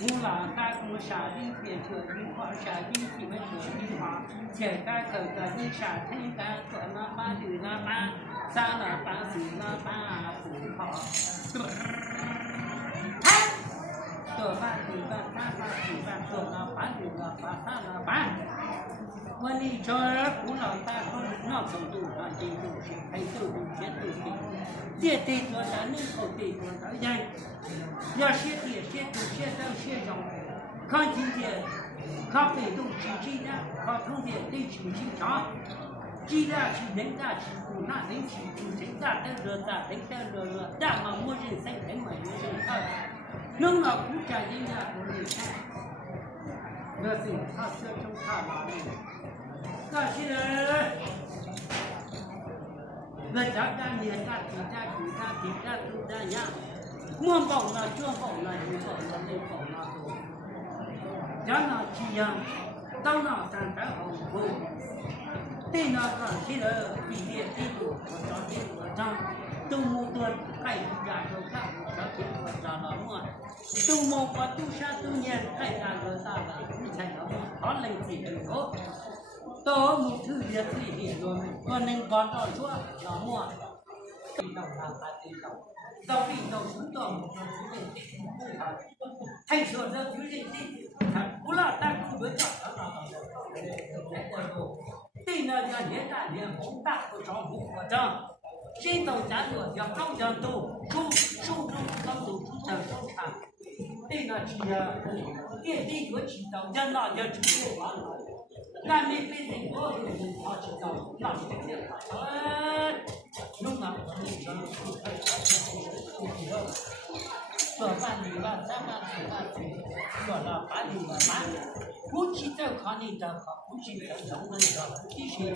古老大公沙地变成樱花，沙地变成樱花，现在可个一沙天干做了八对了八，三了八四了八不好。做八对八三八对八做了八对了八三了八。我你这古老大公那走路上进度是还走路些都对，这对多少能够对多少人？要写对写对写上写上，看今天看被动是这样，看通天对是经常。既然是人家是不拿人气，就人家在热咱人家热，咱们没人生人没人看，弄了国家人家不能看，那是他这种他哪里？那些人，那家家年家地家地家地家都这样，我包了，这包了，你包了，那包了都，家那这样，到那咱再好过。对那个这个毕业制度，我找这个章，都没多开一家就看我找这个章了么？都没我都啥都年开家个啥了，你才要么？好能自己做，到没特别自己做，我能搞到做那么？地道他地道，到地道知道么？太说这就是他不让咱不讲对那个年大年红大不着不合账，谁都家做要高江都手中高都主张收场，对那是电力国知道人那要出去玩，俺们北京多人他知道那是这样，弄啊，做饭你吧，三万四万做了八六万八，估计这看你这好，估计这能不能这必须，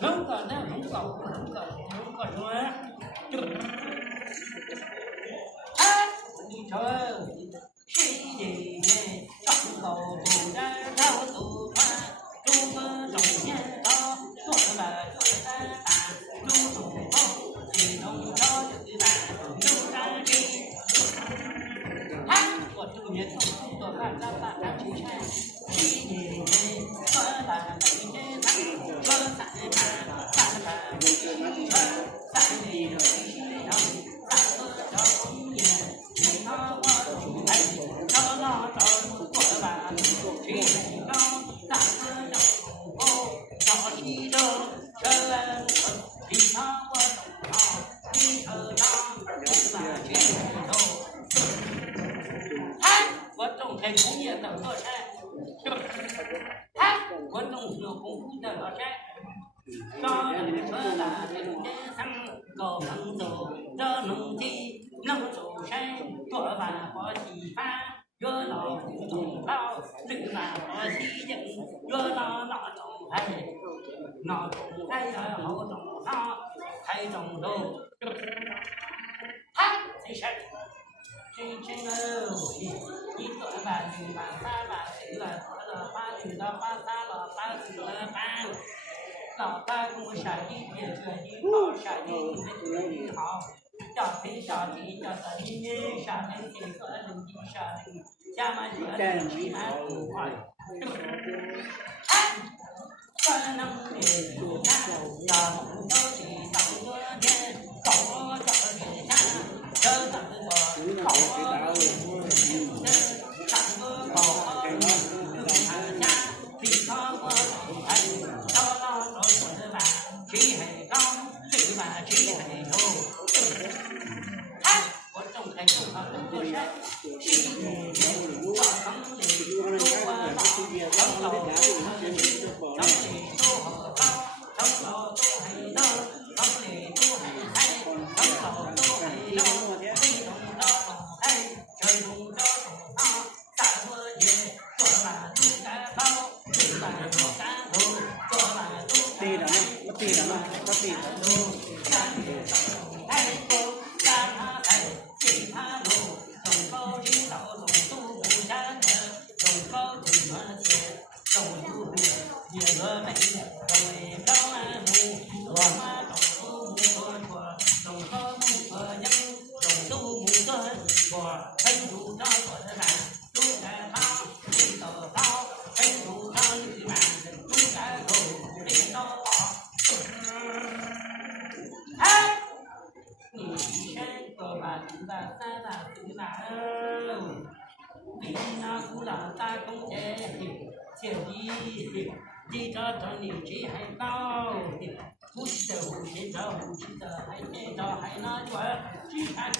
弄个那弄个什么？哎，你瞅，谁的人上高头在到处传，中国中年到做了做了大，中中后最终朝就办，中山人。我这年头做饭去看，一年人做饭去看，做三餐三里头西头，三个叫红颜，你看我出来，找那找过饭去西高，三个叫红后，找西头车来你看我东好，你车上过饭去西头。我种菜工业的老山，我种是红湖的老山，上人车啦，人上高棚走，这农地能走山，做饭好稀饭，热闹不中老，这饭好稀人，热闹那种菜，那种菜呀好种上，菜种肉，这事儿。真哦，你做饭你把三把四了，做了八九了八三了八四了八，老大公啥一天这一好啥一好，叫谁啥谁叫啥你啥能听说能听啥能，家嘛说能听俺不快，不能的不看，要不着急当个天，搞我找天下，这怎么说？搞我上个高又看下，比上我还到那到说的吧，谁还高，谁吧谁还头。我种开种好很多山，谁年年早上的都啊老，老老都还长得都好高，长老都还高。vì na cú là ta cũng thế chiều đi đi cho nhị chỉ hay đau cú chiều chỉ cho hủ chỉ cho hay cho hay nói quá chỉ hay